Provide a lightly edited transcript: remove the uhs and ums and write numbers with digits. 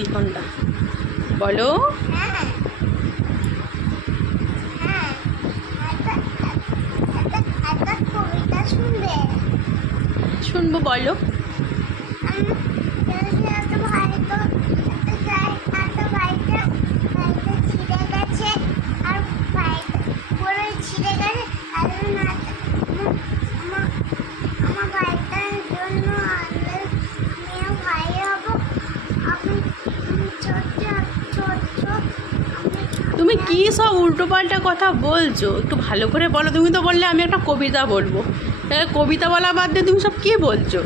দিকনটা বলো। শুনবো, বলো। তুমি কি সব উল্টোপাল্টা কথা বলছো? একটু ভালো করে বলো। তুমি তো বললে আমি একটা কবিতা বলবো, তাহলে কবিতা বলা বাদ দিয়ে তুমি সব কি বলছো?